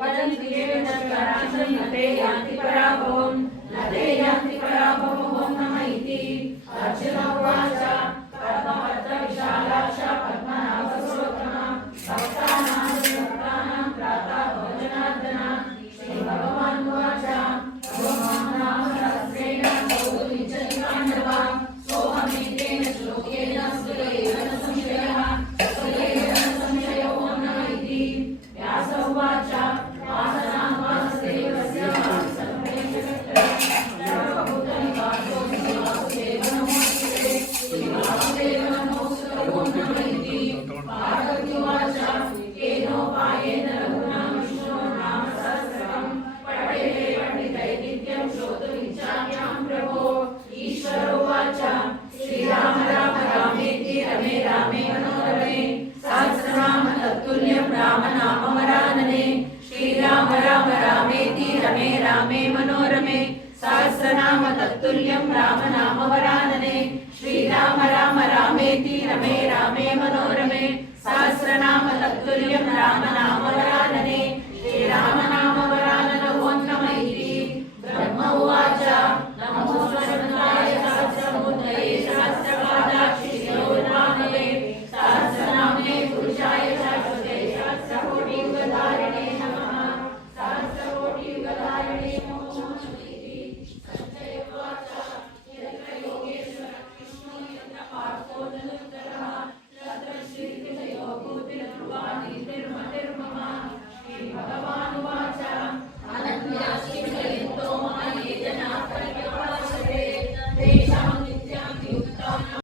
पचन्ति चेदस्कराशं न ते यान्ति पराभवं न ते यान्ति पराभवं नमः इति। अर्जुन उवाच पद्मपत्रविशालाक्ष पद्मनाभसुरोत्तम भक्तानां भक्तानां भ्राता भोजनार्दन। श्रीभगवान् उवाच ओम नाम सहस्रेण सौतुमिच्छति पाण्डव सोऽहमेतेन श्लोकेन सुरेण न संशयः सुरेण न संशयो नमः इति। व्यास उवाच वासनां वासुदेवस्य सर्वभूतनिवासोऽस्मि वासुदेवनमोऽस्तुते वासुदेवनमोऽस्तुतो नमः इति। पार्वती उवाच केनोपायेन रघुनां विष्णो नाम सहस्रकं पठेते पठितै नित्यं श्रोतुमिच्छाम्यहं प्रभो। ईश्वर उवाच श्रीराम राम रामेति रमे रामे मनोरमे सहस्रनाम तत्तुल्यं राम नाम वरानने। श्रीराम राम रामेति रमे रामे मनोरमे सहस्रनाम तत्तुल्यं राम नाम वरानने।